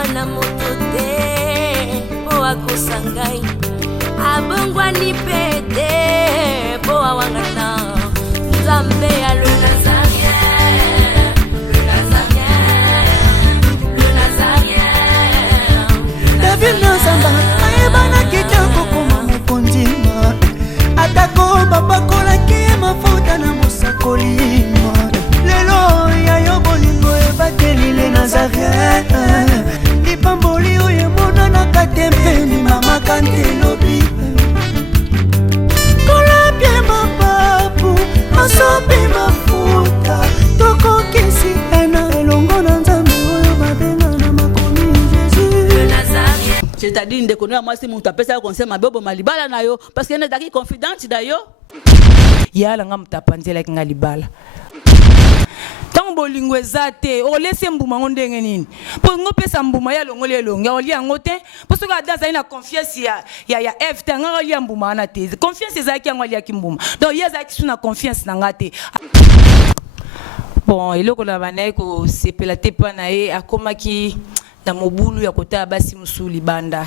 mwana moto te po akosangai abongwani pete po awangana Nzambe ya le Nazarien, le Nazarien, le Nazarien. David Nzamba ayebana kitoko koma mokondima atako babakolaki mafuta na mosakolima lelo yayo bolingo ebateli le Nazarien lipamboli oyo emonanaka te mpeni mama kantelobi kolapie mapapu masopi mafuta tokokisi ena elongo na Nzambe oyo babenga na makomi Jésus. C'est-à-dire ndeko na mwasi mutu apesa conseil mabobo malibala na yo parce que ndaki confidente da yo yala nga mutapanzela kinga libala tango bolingo ezate o lese mbuma ngondenge nini po ngopesa mbuma ya longole elonga oli yango te po soka danza ina confiance ya FT nga oli mbuma na te confiance ezaki yango ali akimbuma donc yeza ki suna confiance na ngate bon eloko na banaye ko sepela te pa na ye akomaki na mobulu ya kota basi musuli banda.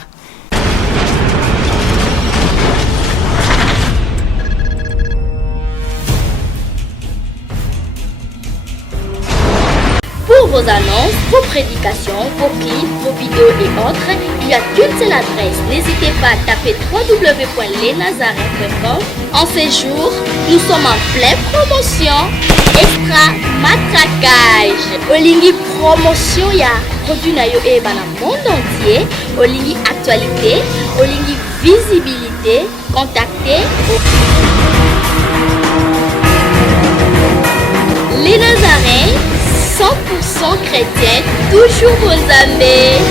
Pour vos annonces, vos prédications, vos clips, vos vidéos et autres, il y a qu'une seule adresse. N'hésitez pas à taper www.lesnazarins.com. En ces jours, nous sommes en pleine promotion. Extra matraquage. Olingi promotion ya produit na yo e bana monde entier. Olingi actualité, Olingi visibilité. Contactez les Nazarins. 100% chrétienne, toujours aux amis.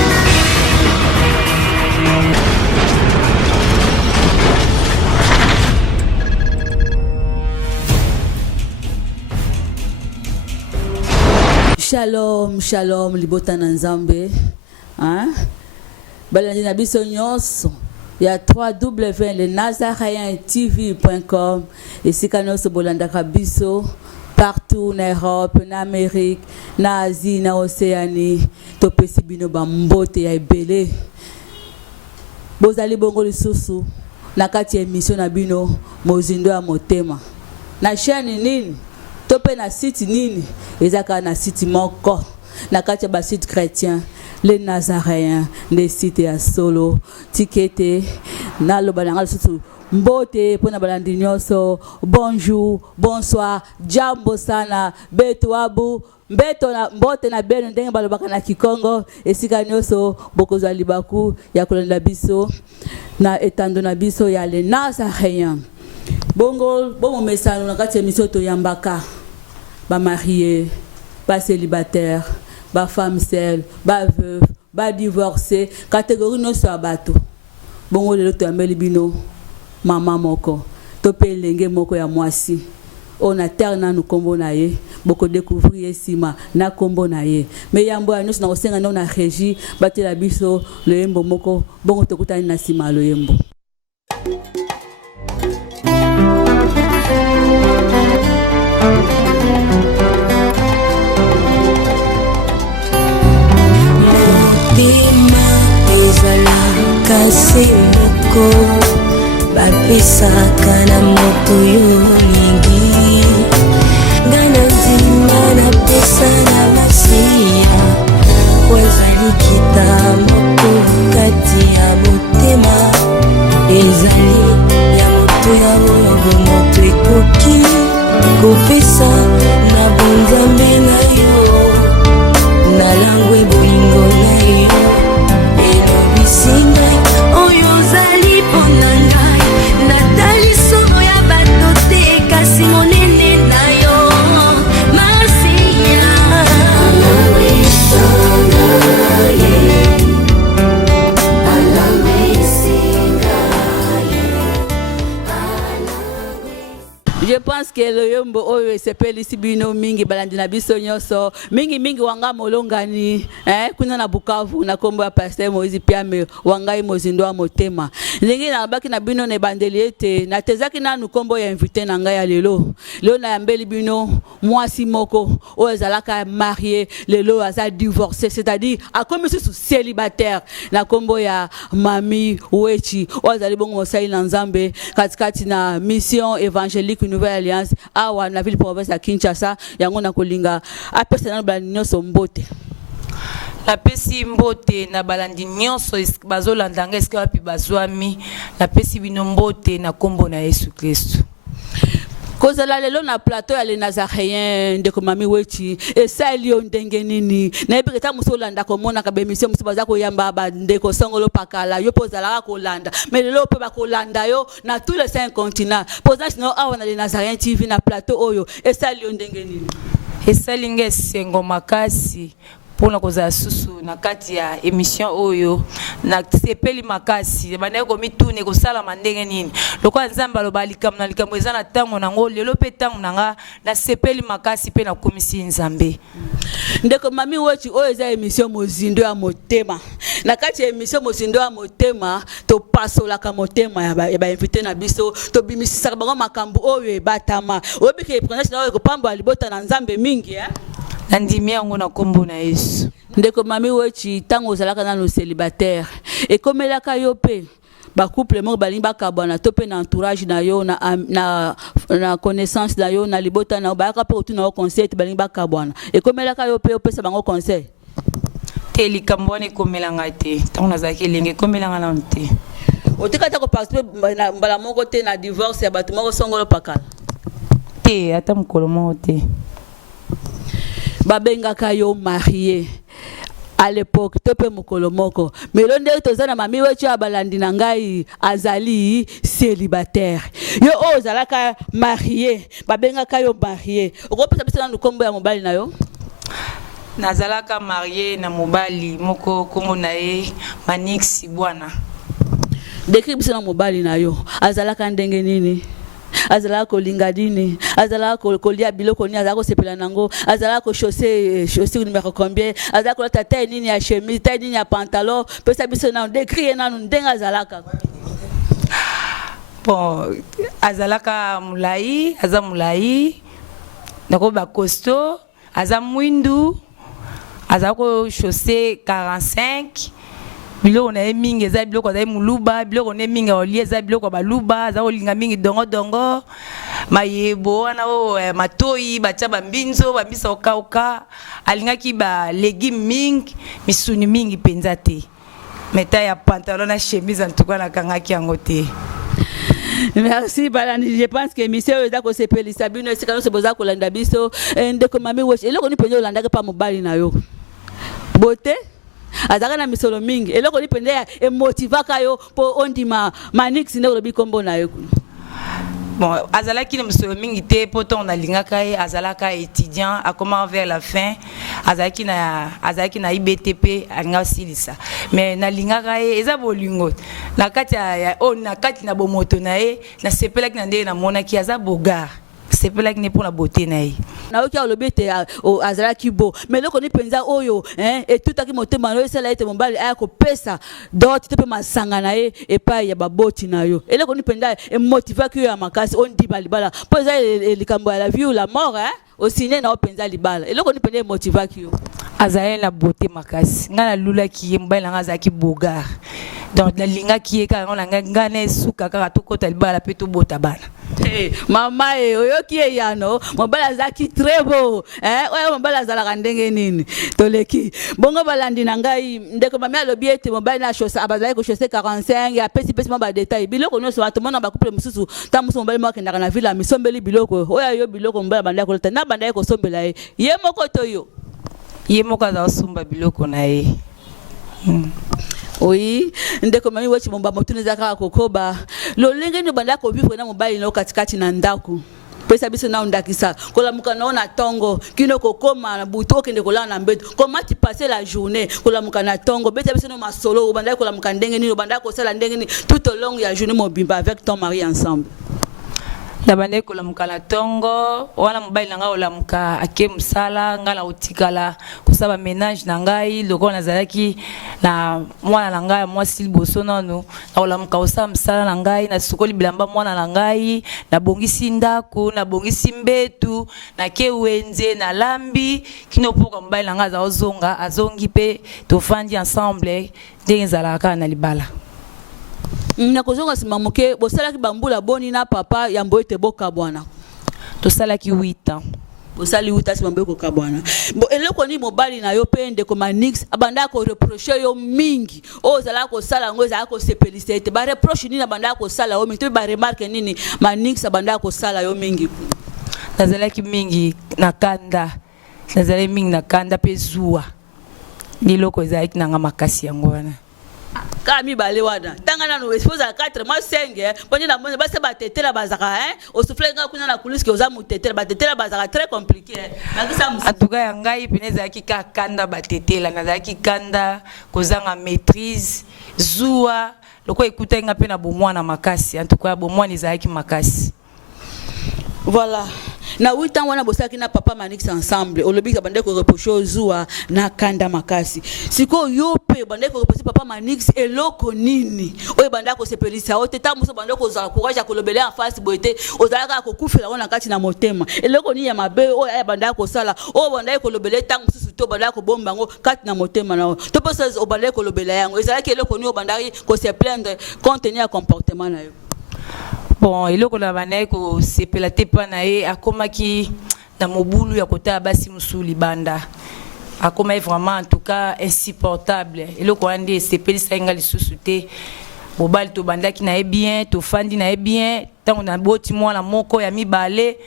Shalom, shalom, libota na Nzambe. Hein? Balandi na biso nyonso. Ya www.lenazarientv.com. Et si kanoso bolandaka biso partout en Europe, en Amérique, en Asie, en Océanie, topesi bino bambote ya ebele. Bozali bongo lisusu na kati ya émission na bino mozindo ya motema. Na chaîne nini? Tope na site nini? Ezaka na site moko. Na kati ya ba site chrétien, les Nazaréens, les sites ya solo, tikete, na lobalanga lisusu. Mbote pona balandi nyonso, bonjour, bonsoir, jambo sana, beto abu, beto na mbote na beno ndenge balobaka na Kikongo, esika nyonso bokozwa libaku ya kolanda biso na etando na biso ya les Nazaréens. Bongo bon mesano na kati émission to yambaka ba marié, ba célibataire, ba femme seule, ba veuve, ba divorcé, catégorie no so abato. Bongo lelo to yambeli bino mama moko tope lenge moko ya mwasi ona terre na nu kombo na ye boko découvrir sima na kombo na ye me yambo ya nyonso na kosenga na na régie batela biso le yembo moko bongo tokutani na sima lo yembo. Bima ezala kasi moko bapisaka na moto yo lingi ngana nzima na pesa na masiya wazali kitambo kati ya motema ezali ya moto ya oyo moto ekoki kopesa na bonzambe na yo na langwe bolingo na yo elobisinga oyo zali ponanga Nathalie solo ya bato te kasi monene na yo Marcia Je pense que le yombo oyo oyo esepelisi bino mingi balandi na biso nyonso mingi wanga molongani kuna na Bukavu na kombo ya Pasteur Moïse Piame wangai mozindo wa motema ndenge na baki na bino ne bandeli ete na tezaki nanu kombo ya invité na ngai ya lelo na yambeli bino mwasi moko oyo ezalaka marié lelo aza divorcé, c'est-à-dire akomi sous célibataire na kombo ya Mami Wechi oyo azali bongo mosali na Nzambe katikati na mission évangélique Nouvelle Alliance awa na ville province ya Kinshasa yango na kolinga apesa na balandi nyonso mbote. La pesi mbote na balandi nyonso bazolanda nga eske wapi bazwami na pesi bino mbote na kombo na Yesu Kristo. Kozala lelo na plateau ya les Nazaréens ndeko Mami Wechi esali ondenge nini na ebiketa musolanda komona ka bemission musobaza ko yamba ba ndeko songolo pakala yo pozala ko landa mais lelo pe ba ko landa yo na tous les 5 continents poza sino awa na les Nazaréens TV na plateau oyo esali ondenge nini esali nge sengo makasi pona kozala susu na kati ya émission oyo na sepeli makasi bana ko mitune ko sala mandenge nini lokwa Nzamba aloba likambo eza na tango nango lelo pe tango nanga na sepeli makasi pe na komisi Nzambe ndeko Mami Wechi oyo eza émission mozindo ya motema na kati ya émission mozindo ya motema to pasolaka motema ya ba invité na biso to bimisisa bango makambo oyo ebatama obike prenance na oyo ko pamba libota na Nzambe mingi Nandimi yango na kombo na Yesu. Ndeko Mami Wechi tango ozalaka na célibataire ekomelaka yo pe ba couple mo balingi bakabwana to pe na entourage na yo na connaissance na yo na libota na ba ka pe otuna au conseil balingi bakabwana ekomelaka yo pe opesa bango conseil te likambo ne komelanga te tango nazaki lenge komelanga na te otikata ko participer na mbala moko te na divorce ya bato moko songolo pakala te ata mukolo moko te babengaka yo marié à l'époque tope mukolo moko mais londe tozana Mami Wechi abalandi na ngai azali célibataire yo ozalaka marié babengaka yo marié okopesa bisa na kombo ya mobali na yo nazalaka marié na mobali moko kombo na ye Manix bwana décrit bisa na mobali na yo azalaka ndenge nini azala ko lingadini azala ko kolia biloko ni azala ko sepela nango azala ko chaussure numéro combien azala ko taille nini ya chemise taille nini ya pantalon pesa biso na décrire na ndenga azalaka bon azalaka mulai azamulai nako ba costaud azamwindu azala ko chaussure 45 biloko na mingi eza biloko za muluba biloko ne mingi olie eza biloko baluba za olinga mingi dongo mayebo wana o matoi batia bambinzo bambisa okauka alingaki ba légumes mingi misuni mingi penza te meta ya pantalon na chemise en tout cas na kangaki yango te. Merci balandi, je pense que monsieur eza ko sepelisa bino esika no se boza ko landa biso ndeko Mami Wechi eloko ni penyo landa pa mobali na yo beauté azaka na misolo mingi eloko ni pende e motivaka yo po ondima Manix ne lobi kombo na yo bon azalaki na misolo mingi te poto na lingaka ye azalaka étudiant a comment vers la fin azalaki na IBTP anga silisa mais na lingaka ye eza bolingo na kati ya na kati na bomoto na ye na sepelaki na ndenge na monaki aza bogar sepelaki ne pour la beauté na ye na oki alobete azalaki bo mais loko ni penza oyo et tout aki motema no esala ete mobali aya ko pesa dot te pe masanga na ye epai ya baboti na yo eloko ni penza e motiva ki ya makasi on di balibala po eza likambo ya la vie ou la mort au ciné na openza libala eloko ni penza motiva ki yo azali la beauté makasi ngana lula ki mbala nga zaki bogar donc la linga ki e ka ngana ngane suka ka to kota libala pe to bota bana mama oyo ki e yano mobala zaki très beau oyo mobala zala ndenge nini toleki bongo balandi na ngai ndeko mama alobi ete mobala na chaussée abazali ko chaussée 45 ya pesi mo ba détail biloko no so atomona ba couple mususu ta musu mobala mo akenda na ville misombeli biloko oyo yo biloko mobala banda ko leta na banda ko sombela ye moko to yo ye moko za osumba biloko na ye oui ndeko Mami Wechi momba motuni zaka kokoba lo lenge ni banda ko vivre na mobali no katikati na ndako pesa biso na ndakisa kola muka na tongo kino kokoma na buto kende kola na mbeto comment tu passer la journée kola muka na tongo beta biso no masolo banda kola muka ndenge ni banda ko sala ndenge ni tout au long ya journée mobimba avec ton mari ensemble na bande kolamuka na tongo wana mobali na ngai olamuka ake mosala ngai na kotikala kosala ménage na ngai lokola nazalaki na mwana na ngai mwasi liboso nanu na kolamuka kosala mosala na ngai na sukoli bilamba mwana na ngai nabongisi ndako nabongisi mbetu nake wenze na lambi kino mpoka mobali na ngai aza kozonga azongi mpe tofandi ensemble ndenge ezalaka na libala. Nakozonga sima moke bosalaki bambula boni na papa ya mboite boka bwana. Tosalaki 8 ans. Bosali 8 ans mambe ko kabwana. Bo eloko ni mobali na yo pende ko manix abanda ko reprocher yo mingi. O zala ko sala ngo za ko sepelisete. Ba reproche ni na banda ko sala yo mingi. Ba remarque nini manix abanda ko sala yo mingi. Nazalaki mingi na kanda. Nazalaki mingi na kanda pe zuwa. Ni loko ezalaki na makasi yango wana. Kami bale wana tanga na no expose à 4 mois 5 bonne na bonne ba se ba tetela bazaka au souffler nga kuna na kulisi ke ozamu tetela ba tetela bazaka très compliqué na kisa musu atuka ya ngai peneza ki ka kanda ba tetela na zaki kanda kozanga maîtrise zuwa loko ekuta nga pe na bomwana makasi en tout cas bomwana ezaki makasi. Voilà. Na 8 ans wana bosaki na papa manix ensemble olobi bande ko reprocher zuwa na kanda makasi siko yo pe bande ko reprocher papa manix eloko nini oyo bande ko sepelisa o teta muso bande ko za courage ko lobele en face boite ozalaka ko kufela wana kati na motema eloko ni ya mabe o ya bande ko sala o bande ko lobele tangu susu to bande ko bomba ngo kati na motema na to pesa o bande ko lobele yango ezalaki eloko ni o bande ko se plaindre contenir comportement na yo. Bon, eloko na banaye ko sepela te pa na ye akomaki na mobulu ya kota basi musuli banda. Akomaki vraiment en tout cas insupportable. Eloko ande sepelisa nga lisusu te. Mobali to bandaki na ye bien, to fandi na ye bien, tango na boti mwana moko ya mibale.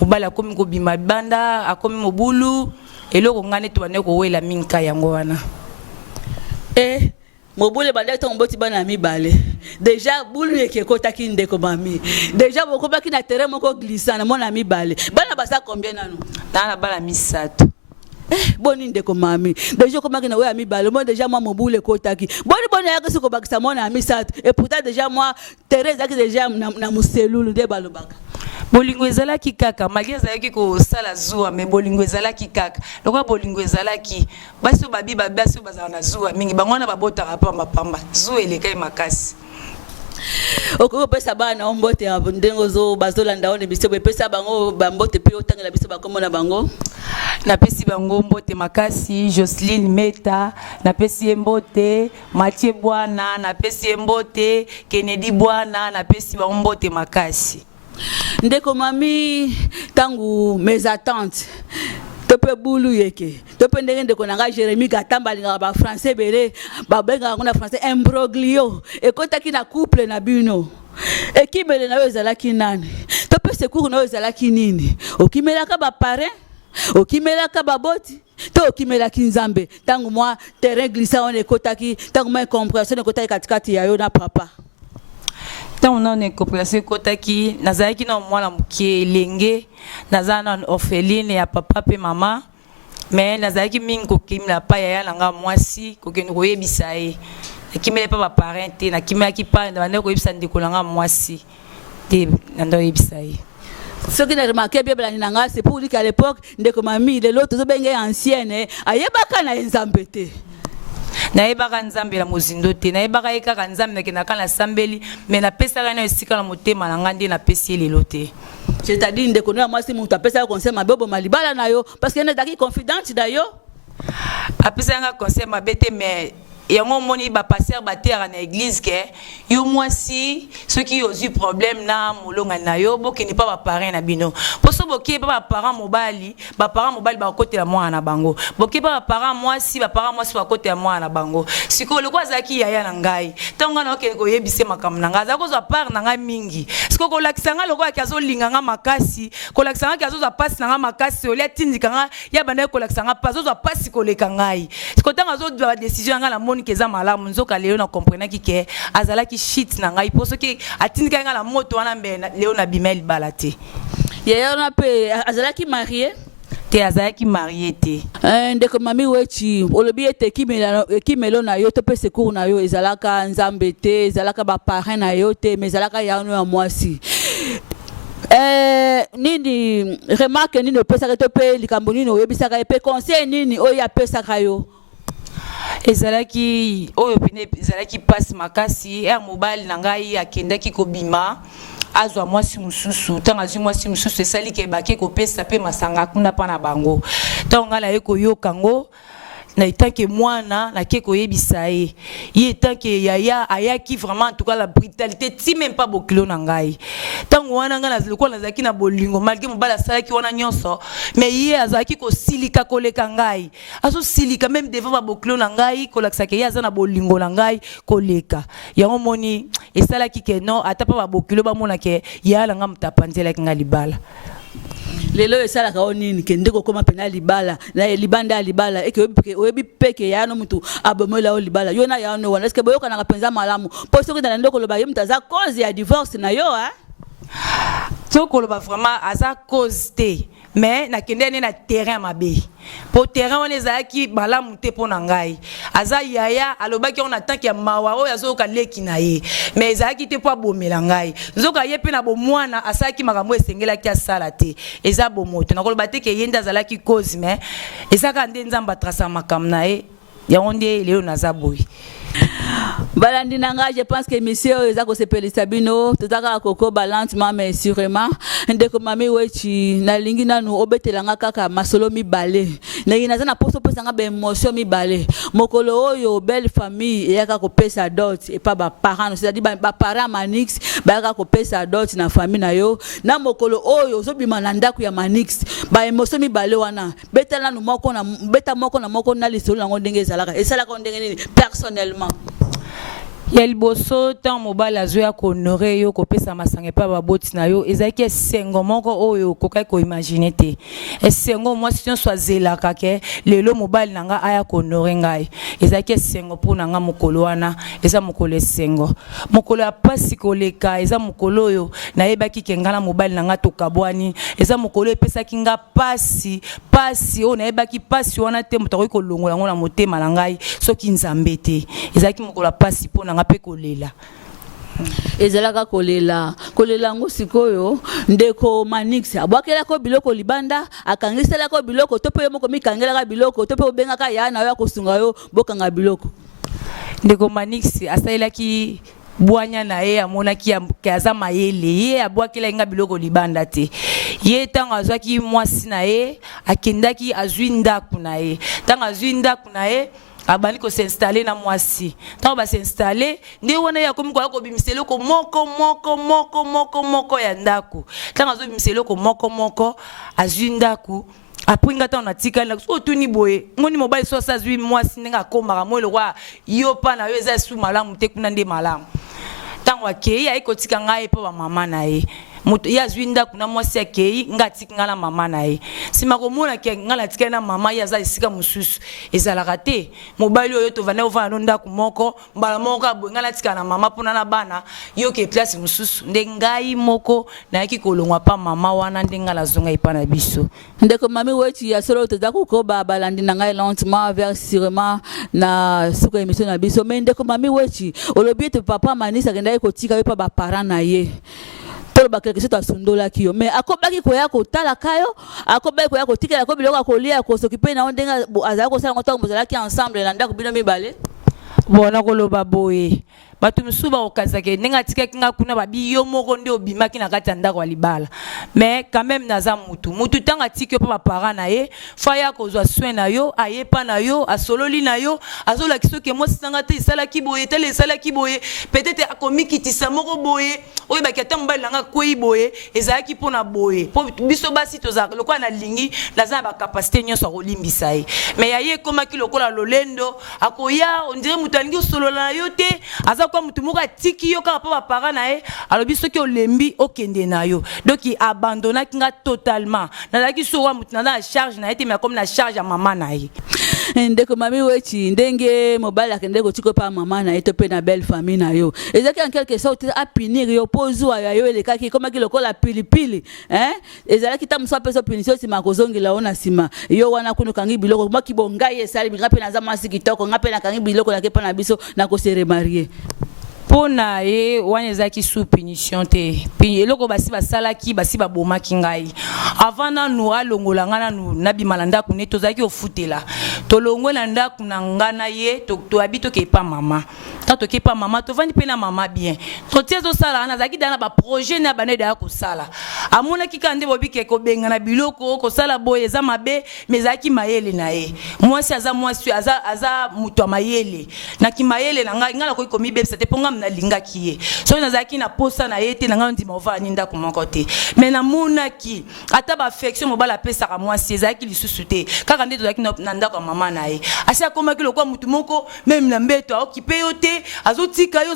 Mobali akomi ko bima banda, akomi mobulu, eloko ngane to bande ko wela minka yango wana. Mobule bande to mboti bana mibale. Déjà bulu yeke kotaki ndeko mami. Déjà boko baki na terrain moko glissant mona mibale. Bana basa combien nanu? Na bala misato. Boni ndeko mami. Déjà komaki na we mibale. Moi déjà moi mobule kotaki. Boni yaka siko bakisa mona misato. Et pourtant déjà moi terrain zaki déjà na muselulu de balobaka. Bolingo ezalaki kaka malgré ezalaki ko sala zuwa mais bolingo ezalaki kaka lokwa bolingo ezalaki basi babi basi bazana na zuwa mingi bangwana babota pamba pamba zuwa elekai makasi okoko pesa bana ombote ya ndengo zo bazolanda one biso pesa bango bambote pe otangela biso bakomona bango na pesi bango mbote makasi Jocelyne Meta na pesi mbote Mathieu Bwana na pesi mbote Kennedy Bwana na pesi bango mbote makasi. Ndeko mami tangu mes attentes tope bulu yeke tope ndenge ndeko nanga Jérémy Gatamba linga ba français bele ba benga ngona français imbroglio ekotaki na couple na bino ekimele na yo ezalaki nani tope secours na yo ezalaki nini okimelaka ba parrain okimelaka ba boti to okimelaki nzambe tangu moi terrain glissant on ekotaki tangu moi compréhension ekotaki katikati ya yo na papa. Tant on a une coopération kotaki nazaki na mwana mukie lenge nazana orpheline ya papa pe mama mais nazaki mingi kokimela pa ya nanga mwasi kokende koyebisa ye akimela pa ba parent te na kimaki pa na bande koyebisa ndeko nanga mwasi te ndo yebisa ye. Ce qui n'a remarqué bien nanga c'est pour dire qu'à l'époque ndeko mami le l'autre zo benge ancienne ayebaka na nzambete na ebaka nzambe la mozindo te na ebaka ekaka nzambe ke na kana sambeli mais na pesa kana esika na motema na ngandi na pesi lelo te c'est-à-dire ndeko na mwasi mutu apesa conseil mabobo malibala na yo parce que ndaki confidente da yo apesa nga conseil mabete mais yango moni ba passer ba terre na église ke yo mwasi ceux qui ont eu problème na molonga na yo boke ni pas ba parrain na bino poso boke ba parent mobali ba côté la mwana na bango boke ba parent mwasi ba côté la mwana na bango siko le kwa zaki yaya na ngai tonga na ke ko yebise makam na ngai zako zo part na ngai mingi siko ko lakisanga loko ya kazo linganga makasi ko lakisanga kazo za passe na ngai makasi ole tindika nga ya bana ko lakisanga pazo za passe ko leka ngai siko tanga zo ba décision nga la keza malamu nzoka leo na comprendre ki azalaki shit na ngai poso ki atindika nga la moto wana mbe leo na bimel balate yaya na pe azalaki marié te azalaki marié te ndeko mami wechi olobi ete kimelo na yo to pe secours na yo ezalaka nzambe te ezalaka ba parrain na yo te mais ezalaka ya no ya mwasi nini remarque nini opesaka to pe likambo nini oyebisaka pe conseil nini oyo apesaka yo ezalaki oyo pene ezalaki passe makasi mobile na ngai akendaki kobima azwa mwasi mususu tanga azwi mwasi mususu esali ke bake kopesa pe masanga kuna pa na bango ntango ngai naye koyoka ngo na etanke mwana na ke koyebisa ye etanke yaya ayaki vraiment en tout cas la brutalité ti même pas bokilo na ngai ntango wana ngai lokola nazalaki na bolingo malgré mobali asalaki wana nyonso mais ye azalaki kosilika koleka ngai azosilika même devant babokilo na ngai kolakisaka ye aza na bolingo na ngai koleka yango moni esalaki ke non ata pa babokilo bamona ke yala nga mutapa nzelaki ngai libala lelo esalaka o nini kende kokoma pena libala na libanda ya libala eke oyebi peke ya no mutu abomela o libala yo na ya no wana eske boyoka na penza malamu po soki na ndoko loba ye mutaza cause ya divorce na yo toko loba vraiment aza cause te mais na kende na terrain mabe po terrain wana ezalaki malamu te po na ngai aza yaya alobaki on attend ya mawa oyo azoka leki na ye mais ezalaki te po abomela ngai nzoka ye pe na bomwana asaki makambo esengelaki asala te eza bomoto nakoloba te ke ye nde azalaki cause mais ezaka nde nzamba trasa makambo na ye yango nde lelo naza boye balandi nanga je pense que monsieur eza ko sepelisa bino totaka koko balantement mais sûrement ndeko mami wechi na lingi nanu obetelanga kaka masolo mibale na inaza na poso pesanga ba émotion mibale mokolo oyo belle famille yaka ko pesa dot et pas ba parents c'est-à-dire ba parents manix ba yaka ko pesa dot na famille na yo na mokolo oyo so bima na ndako ya manix ba émotion mibale wana betala nu moko na beta moko na moko na lisolo ngo ndenge ezalaka esalaka ndenge nini personnellement yel boso tant mobile azoya ko honorer yo ko pesa masanga pa baboti na yo ezaki esengo moko oyo kokai ko imaginer te esengo moi si on soit zelaka ke lelo mobile nanga aya ko honorer ngai ezaki esengo pour nanga mokolo wana eza mokolo esengo mokolo ya pasi koleka eza mokolo yo na yebaki ke ngala mobile nanga to kabwani eza mokolo epesa kinga pasi o na yebaki pasi wana te mutako ko longola ngona motema na ngai soki nzambe te ezaki mokolo ya pasi po nanga pe kolela ezalaka kolela ngo sikoyo ndeko manix abwakela ko biloko libanda akangisela ko biloko to pe moko mikangela ka biloko to pe obengaka ya na yo kosunga yo bokanga biloko ndeko manix asailaki bwanya na ye amonaki aza mayele ye abwakela nga biloko libanda te ye tanga azwaki mwasi na ye akendaki azwi ndaku na ye tanga azwi ndaku na ye abali ko s'installer na mwasi tant ba s'installer ndi wana ya komi ko bimiselo ko moko ya ndaku tant azo bimiselo ko moko azwi ndaku apringa ta na tika na so tuni boye ngoni mobile so sa zwi mwasi ndinga komaka mo le kwa yo pa na yo eza su malamu te kuna nde malamu tant wa ke ya iko tika ngai pa ba mama na ye moto ya zwinda kuna mwasi akei ngati ngala mama na ye sima komona ke ngala tika na mama ya za isika mususu ezalaka te mobali oyo to vana ovana nda kumoko mbala moko abo ngala tika na mama pona na bana yo ke place mususu nde ngai moko na yaki kolongwa pa mama wana nde ngala zonga ipana biso ndeko mami wechi ya solo toza kokoba balandi na ngai lentement vers sûrement na suko émission na biso mais ndeko mami wechi olobi te papa manisa kenda ko tika yo pa ba parents na ye tolo quelque chose asundola kiyo mais akobaki ko ya ko tala kayo akobaki ko ya ko tikela ko biloko ko lia ko s'occuper na ondenga azala ko sala ngota mbozala ki ensemble na ndako bino mibale bona koloba boye batu misuba okazake nenga tikaki nga kuna babi yo moko nde obimaki na kati ya ndako libala mais quand même naza mutu tanga tiki pa parents na ye faya kozwa soin na yo ayepa na yo asololi na yo azola kisoke mo sanga te sala ki boye tele sala ki boye peut-être akomikitisa moko boye oyo bakata mbali nanga kwei boye ezalaki pona boye po biso basi toza lokwa na lingi naza ba capacité nyonso kolimbisa ye mais yaye komaki lokola lolendo akoya on dirait mutangi solola na yo te aza kwa mutu moko atiki yo kaka pa ba parents na ye alobi soki olembi okende na yo donc il abandonna kinga totalement nazalaki so wa mutu na charge na ye te mais comme na charge ya mama na ye ndeko mami wechi ndenge mobile akende ko tiko pa mama na ye to pe na belle famille na yo ezaki en quelque sorte a punir yo pozwa ya yo elekaki komaki lokola pilipili ezalaki ta muso peso punition sima kozongela ona sima yo wana kuno kangi biloko maki bongai esali ngape na za masi kitoko ngape na kangi biloko na kepa na biso na ko se remarier pona ye wana ezaki sous punition te eloko basi basalaki basi babomaki ngai avant nanu alongola nga nanu nabima na ndako ne tozalaki ofutela tolongola ndako na nga na ye toabi tokepa mama tant tokepa mama tovandi mpe na mama bien totie ezosala wana azalaki dana baprojet na bana edaya kosala amonaki kaka nde bobike kobenga na biloko kosala boye eza mabe me ezalaki mayele na ye mwasi aza mwasi aza mutu ya mayele naki mayele na ngai nakoki komibebisa te mpo nga nalingaki ye soki nazalaki na posa na ye te na ngai ndima ovaa ni ndako moko te me namonaki ata baaffection mobali apesaka mwasi ezalaki lisusu te kaka nde tozalaki na ndako ya mama na ye asi akomaki lokola mutu moko meme na mbeto aokipe yo te azotika yo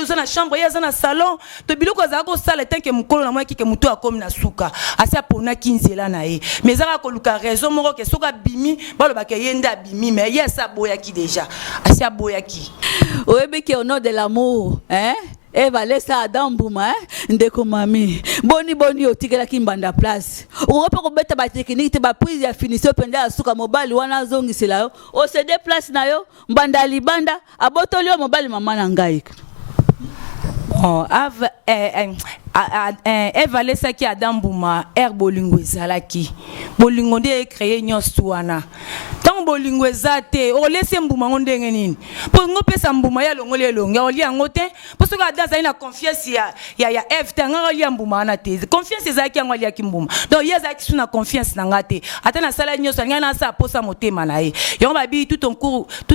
oza na chambre ye aza na salon to biloko azalaka kosala etanke mokolo na mwaki ke mutu akomi na suka asi aponaki nzela na ye me ezaka koluka raison moko ke soki abimi balobaka ye nde abimi me ye asi aboyaki deja asi aboyaki oyebiki au nom de l'amour hein Eva laissa Adam Bouma ndeko mami boni otikelaki mbanda place okopa kobeta ba technique te ba prise ya finition penda asuka mobali wana zongisela yo o cede place na yo mbanda libanda abotoli yo mobali mama na ngai Eva lesaki Adam Bouma bolingo ezalaki bolingo nde créer nyonso wana tant bolingo ezate o lese mbuma ngo ndenge nini po ngo pesa mbuma ya longole elonga oli yango te po soka Adam na confiance ya Eve tanga oli mbuma na te confiance ezaki yango ali mbuma donc yezaki suna confiance na ngate ata na sala nyonso ngana sa posa motema na ye yango babi tout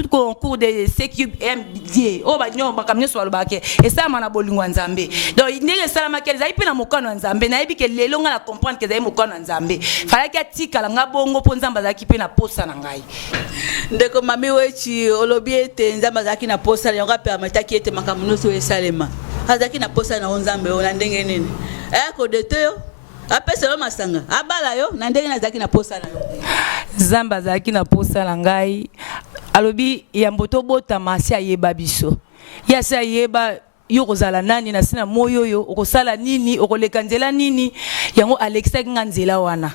concours de CQMD o ba nyo bakamne so alobake esa mana bolingo nzambe donc ndenge sala zayi pe na mokano ya nzambe na yebi ke lelo nga na comprendre ke zayi mokano ya nzambe falaki atikala nga bongo po nzambe azalaki pe na posa na ngai ndeko mami wechi olobi ete nzambe azalaki na posa yango pe amataki ete makambo nyonso esalema azalaki na posa na nzambe na ndenge nini kodete yo apesa yo masanga abala yo na ndenge azalaki na posa na yo nzambe azalaki na posa na ngai alobi yambo tobotama asi ayeba biso ye asi ayeba yo kozala nani na sina moyo yo okosala nini okoleka nzela nini yango Alexa kinga nzela wana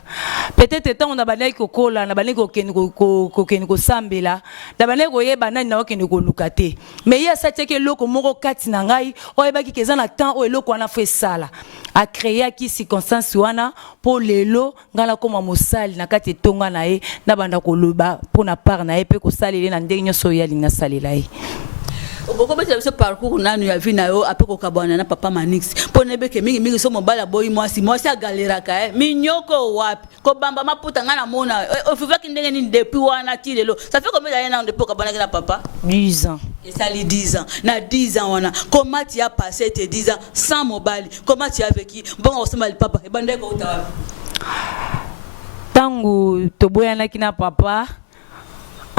peut-être tant on a banaki kokola na banaki kokeni kosambela na banaki koyeba nani na okende koluka te mais ya sateke loko moko kati na ngai oyebaki keza na temps o eloko wana fe sala a créer ki circonstance wana pour lelo ngala koma mosali na kati tonga na ye na banda koloba pona part na ye pe kosalele na ndenge nyoso ya linga salela ye Boko bete biso parcours nanu ya vie na yo apeko kabwana na papa Manix ponebe ke mingi so mobala boyi mwasi agalera minyoko wapi ko bamba maputa ngana mona ofivaki ndenge ni depuis wana ti lelo ça fait combien d'années na depuis kabwana na papa 10 ans et ça les 10 ans na 10 ans wana comment tu as passé tes 10 ans sans mobali comment tu as vécu bon osema le papa e bande ko utawa tangu toboyana kina papa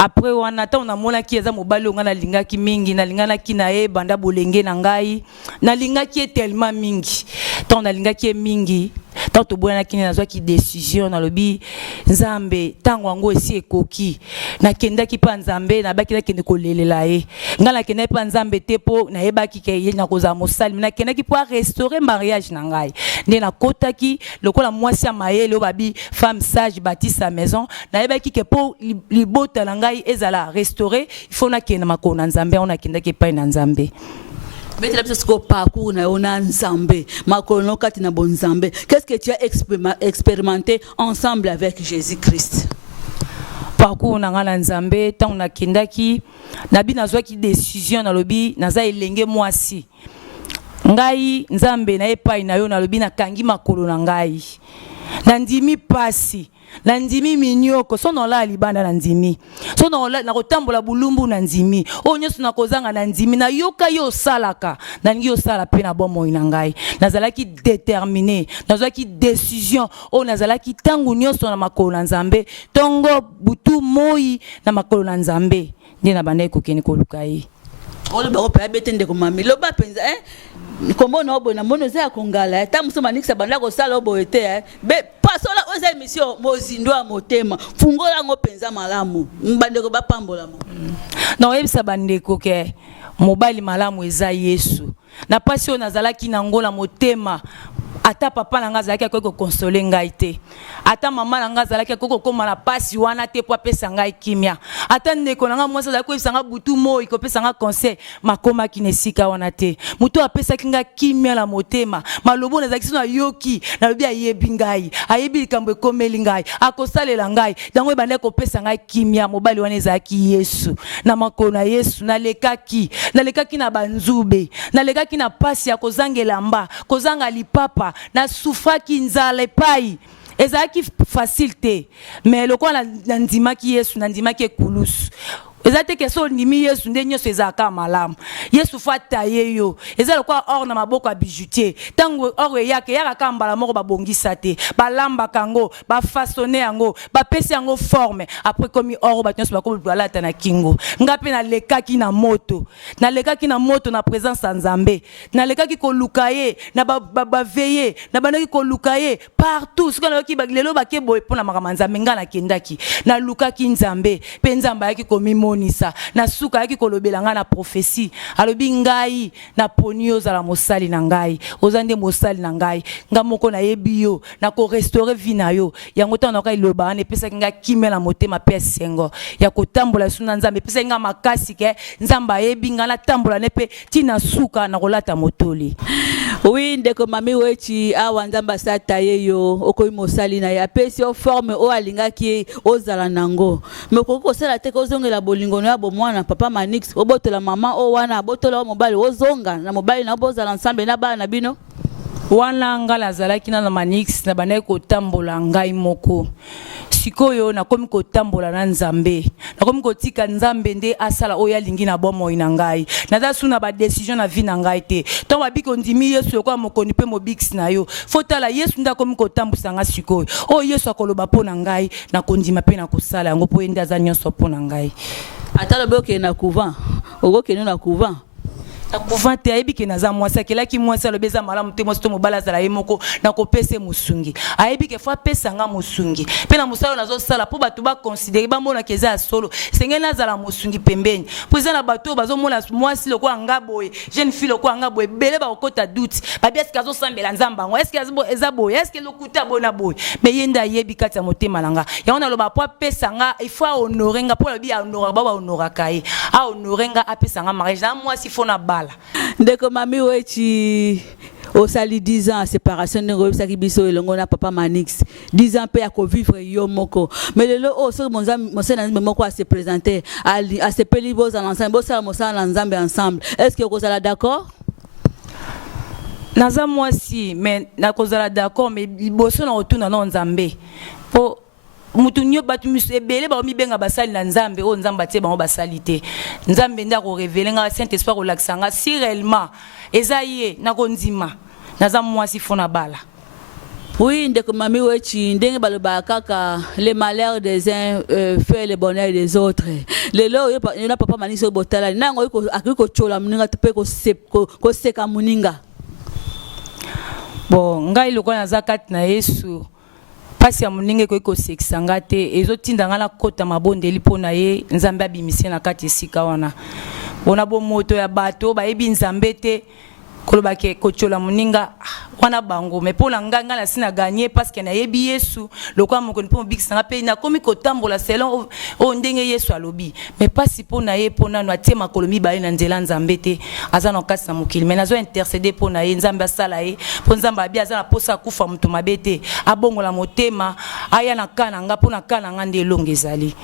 après wana ta on a mona ki eza mobali nga na lingaki mingi na lingana ki na e banda bolenge na ngai na lingaki tellement mingi ta on a lingaki mingi ta to boyana ki na zwa ki décision na lobi nzambe tango ngo esi ekoki na kendaki pa nzambe na baki na kende kolelela e ngala kende pa nzambe te po na yebaki ke ye na koza mosali na kendaki po restaurer mariage na ngai ne na kotaki lokola mwasi ya mayele o babi femme sage bâtit sa maison na yebaki ke po libota na ngai ezala restaurer il faut na kende makona nzambe on a kendaki pa na nzambe. Mais tu as un parcours na nzambe makolo kati na bonzambe. Qu'est-ce que tu as expérimenté ensemble avec Jésus-Christ? Parcours na ngala nzambe tant na kindaki na bi nazwa ki décision na lobi naza elenge mwasi ngai nzambe na epai na yo na lobi na kangi makolo na ngai na ndimi pasi na ndimi minyoko sono la libanda na ndimi sono la na kotambola bulumbu na ndimi o nyoso na kozanga na ndimi na yoka yo salaka na ngi yo sala pe na bomo ina ngai nazalaki déterminé nazalaki décision o nazalaki tangu nyoso na makolo na nzambe tongo butu moi na makolo na nzambe ndi na bande kokeni koluka yi ole ba ko pe betende ko mami loba penza Comment on a mono za kongala ta musoma nikisa banda ko sala obo ete be pasola oza émission mozindo a motema fungola ngo penza malamu mbande ko bapambola mo na oyebisa bande ko ke mobali malamu eza Yesu na pasi on azalaki na ngola motema ata papa na nga azalaki akoki kokonsole ngai te, ata mama na nga azalaki akoki kokóma na pasi wana te po apesa ngai kimia, ata ndeko na nga mwasi azalaki koyebisa nga butu moi kopesa nga conseil, makomaki na esika wana te. Moto apesaki nga kimia na motema, malobo nazalaki so nayoki nalobi ayebi ngai, ayebi likambo ekomeli ngai, akosalela ngai, dango ebandaki kopesa ngai kimia. Mobali wana ezalaki Yesu. Na makolo na Yesu nalekaki na banzube, nalekaki na pasi ya kozangela mba, kozanga lipapa, na sufaki nzala epai. Ezalaki facile te, mais lokola nandimaki Yesu, nandimaki ekulusu. Ezate keso ndimi Yesu nde nyonso ezaka malamu. Yesu fata yeyo. Ezalo kwa or na maboko ya bijoutier. Tango or yaka kambala moko babongisa te. Balamba kango, ba façonner yango, ba pesi yango forme. Après komi or ba nyonso bakomi balata na kingo. Ngape na lekaki na moto. Na lekaki na moto na présence ya Nzambe. Na lekaki ko lukaye, na ba veiller, na banaki ko lukaye partout. Siko na ki baglelo bakebo epona makambo Nzambe ngana kendaki. Na lukaki Nzambe, pe Nzambe yaki komi monisa na suka yaki kolobela nga na prophétie alobi ngai na poni ozala mosali na ngai ozande mosali na ngai nga moko na yebi yo na ko restaurer vie na yo yango ta na ka iloba na pesa nga kimela motema pe sengo ya kotambola suna Nzambe pesa nga makasi ke Nzamba yebi nga na tambola ne pe tina suka na kolata motoli. Oui, ndeko mami wechi awa Nzamba sata yeyo okoyi mosali na ya pesi o forme o alingaki ozala nango me ko sala te ko zongela bolingo na bomwana papa Manix obotola mama o wana botola mobali ozonga na mobali na bozala ensemble na bana bino wana ngala zalaki na Manix na banaye kotambola ngai moko sikoyo na komi kotambola na Nzambe na komi kotika Nzambe nde asala oyo alingi na bomoi na ngai naza suna ba décision na vie na ngai te to babiki ondimi Yesu kwa mokoni pe mobix na yo fotala Yesu nda komi kotambusa nga sikoyo o Yesu akoloba po na ngai na kondima pe na kosala yango po ende aza nyonso po na ngai atalo boke na couvent ogoke na couvent na couvante ayebi ke naza mwasi akelaki mwasi alobeza malamu te mwasi to mobala azala ye moko na kopesa musungi ayebi ke fa pesa nga musungi pe na musalo nazo sala po bato ba considérer ba mona keza ya solo sengeli nazala musungi pembeni po eza na bato bazo mona mwasi loko anga boye jeune fille loko anga boye bele ba okota doute ba bien eske azo sambela Nzamba ngo eske eza boye eske lokuta bona boye me yenda ayebi kati ya motema nanga yango na loba po pesa nga il faut honorer nga po lobi honorer ba honorer kai a honorer nga apesa nga mariage na mwasi fona ba ndeko mami wechi osali 10 ans séparation de robisaki biso elongo na papa Manix 10 ans pe ya ko vivre yo moko mais lelo o so monsana moko a se présenter à se peli bos ensemble bosa mosala Nzambe ensemble est-ce que vous êtes d'accord? Naza mwasi mais na kozala d'accord mais boso na otuna na Nzambe po mutunyo batu musebele ba mibenga basali na Nzambe o Nzamba tie ba basali te Nzambe nda ko révéler nga Saint-Esprit ko laksanga si réellement ezaye na konzima naza mwasi fona bala. Oui, ndeko mami wechi ndenge baloba kaka les malheurs des uns fait le bonheur des autres. Lelo yo na papa Maniso botala nango akiko chola muninga tupe ko seka muninga. Bon, ngai loko na zakati na Yesu pasi ya muninga ko sekisanga te ezotinda ngala kota mabondeli pona ye Nzambe abimisi na kati esika wana. Bona bo moto ya bato ba yebi Nzambe te koloba ke kochola muninga wana bango mais pour la nganga la sina gagner parce que na yebi Yesu lokwa moko po big sanga pe na komi kotambola selon o ndenge Yesu alobi mais pas si po na ye po na no atema kolomi ba na nzela Nzambe te aza no kasa mokili mais nazo intercéder po na ye Nzambe asala ye po Nzambe abia aza na posa kufa mutu mabete abongola motema aya na kana nga po na kana ngande longezali.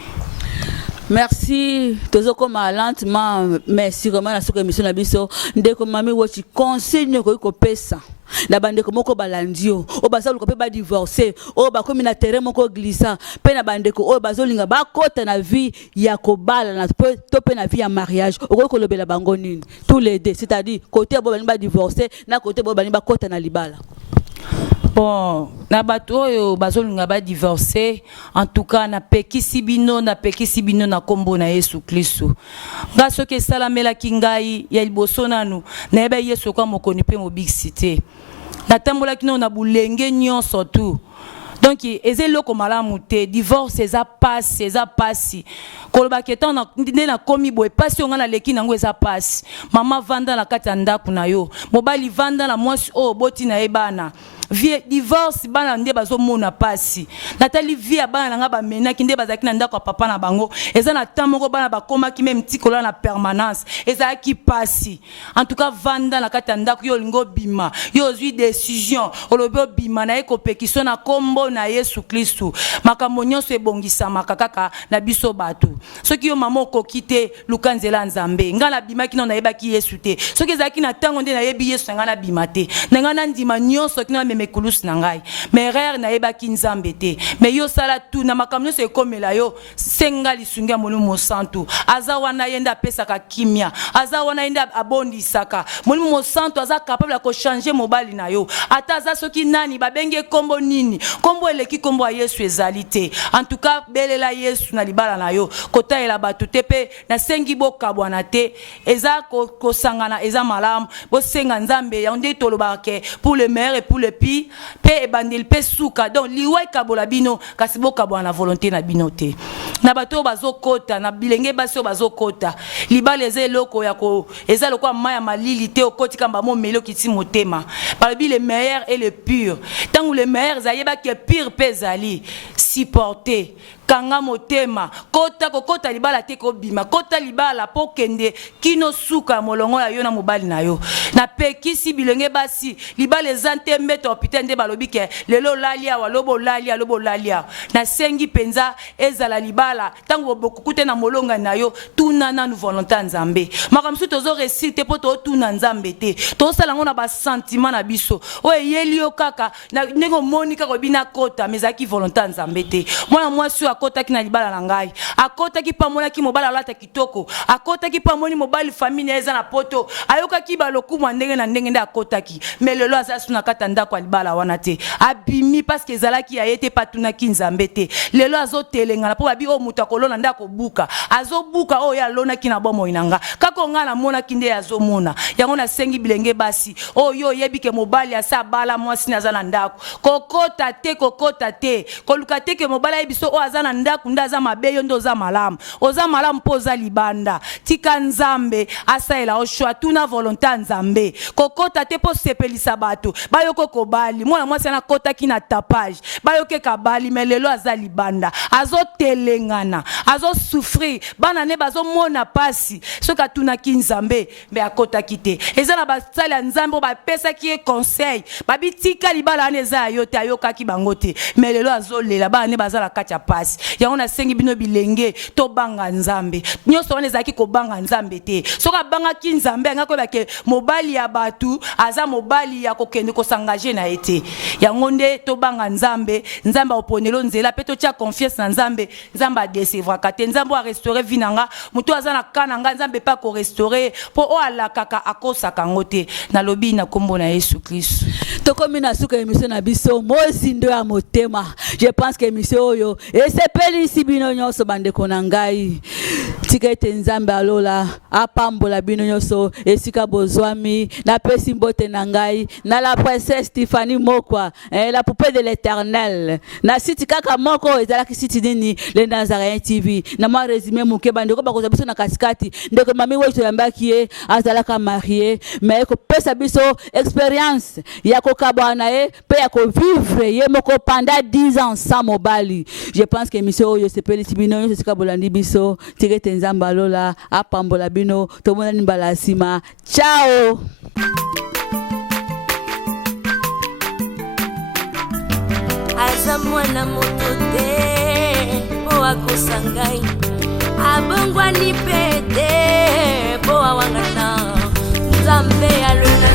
Merci, tozoko lentement, merci comment la souka émission na biso ndeko mami wochi consigne ko pesa na bandeko moko balandio o basalu ko pe ba divorcer o ba komi na terrain moko glissa pe na bandeko o bazolinga ba kota na vie ya kobala na to pe na vie ya mariage o ko lobela bango nini tous les deux c'est-à-dire côté bo ba divorcer na côté bo ba kota na libala. Bon, na bato oyo bazolinga ba divorcer en tout cas na pekisi bino na kombo na Yesu Kristo. Nga soki salamela kingai ya liboso nanu na eba Yesu kwa mokoni pe mobixité. Na tambola kino na bulenge nyonso tout. Donc ezelo malamu te divorce eza pasi koloba ketan na komi boy pasi onga na leki nango eza pasi mama vanda na kati ya ndako na yo mobali vanda na mwasi o boti na ebana vie divorce bana nde bazo mona pasi natali vie ya bana nga ba mena ki nde bazaki na ndako papa na bango eza na tamoko bana bakoma ki même tikola na permanence eza ki pasi en tout cas vanda na kata ndako yo lingo bima yo zui décision olobo bima na ekopekisona na kombo na Yesu Kristu makambo nyonso ebongisa makakaka na biso bato soki yo mama okokite lukanzela nzambe nga na bima ki na yebaki Yesu te soki ezaki na tango nde na yebi Yesu nga na bima te nga na ndima nyonso ki na memekulusi na ngai mais rare na yebaki nzambe te mais yo sala tu na makambo nyonso ekomela yo senga lisungia Molimo Santu aza wana yenda pesaka kimia aza wana yenda abondisaka Molimo Santu aza capable ko changer mobali na yo ata aza soki nani babenge kombo nini kombo eleki kombo ya Yesu ezalite en tout cas belela Yesu na libala na yo kota ela batu tepe na sengi bokabwana te eza ko sangana eza malamu bo senga nzambe ya onde tolobake pour le meilleur et pour le pire pe ebandil pe suka donc liwa kabola bino kasi bokabwana volonté na bino te na bato bazokota na bilenge baso bazokota libala eza eloko ya ko eza lokwa maya malili te okoti kamba mo melo kiti motema balobi le meilleur et le pur tant le meilleur zayeba que pire pezali supporter kanga motema kota kokota libala te ko bima kota libala pokende kino suka molongo ya yo na mobali na yo na pekisi bilenge basi libala ezante mbeto hôpital nde balobi ke lelo lalia wa lobo lalia na sengi penza ezala libala tango bokukute na molonga na yo tuna na nu volonté nzambe makamsu tozo réciter poto tuna nzambe te to sala ngona ba sentiment na biso o yeli yo kaka na ndeko monika ko bina kota mezaki volonté nzambe te mwana mwasi akota ki na libala na ngai akota ki pamona ki mobala lata kitoko akota ki pamoni mobali famille eza na poto ayoka ki baloku mwa ndenge na ndenge nda akota ki melelo azasu na kata ndako libala wana te abimi parce que ezalaki ayete patuna ki nzambe te lelo azotelenga na po babi o muta kolona ndako buka azobuka o ya lona ki na bomo inanga kako nga na mona ki nde azomona yango na sengi bilenge basi o yo yebike mobali asa bala mwasi na zana ndako kokota te koluka te ke mobali yebiso o azana ndako ndaza mabeyo ndo za malamu oza malamu poza libanda tika nzambe asaela oshwa tuna volonté nzambe kokota te po sepelisa bato bayoko kobali mwana mwasi na kota ki na tapage bayoke kabali melelo aza libanda azotelengana azosouffrir bana ne bazomona pasi soka tuna ki nzambe mbe akota kite eza na basala nzambe bapesa ki conseil babitika libala aneza yote ayoka ki bangote melelo azolela bana ne bazala kacha pasi yango na sengi bino bilenge to banga nzambe nyoso wana ezaki ko banga nzambe te soka banga ki nzambe ngako bake mobali ya batu aza mobali ya kokende ko s'engager na ete yango nde to banga nzambe oponelo nzela pe to tia confiance na nzambe a décevra kate nzambe a restaurer vinanga muto aza na kana nga nzambe pa ko restaurer po o alakaka akosaka ngote na lobi na kombo na Yesu Kristo tokomi na suka émission na biso mozindo ya motema. Je pense que émission oyo esepeli si bino nyonso bandeko na ngai tika ete nzambe alola apambola bino nyonso esika bozwami na pesi mbote na ngai na la princesse Tiffany Mokwa la poupée de l'éternel na site kaka moko ezalaki site nini le Nazarene TV na ma résumé muke bandeko bakoza biso na kasikati ndeko mami wetu yambaki ye azalaka marié mais ko pesa biso expérience ya kokabwana ye pe ya ko vivre ye moko pendant 10 ans sans mobali. Je pense que émission oyo sepeli sibino yo sika bolandi biso tika ete nzambe alola apambola bino tomona ni balasima. Ciao. Aza mwana moto te po akosangai abongwani pete po awangana nzambe alona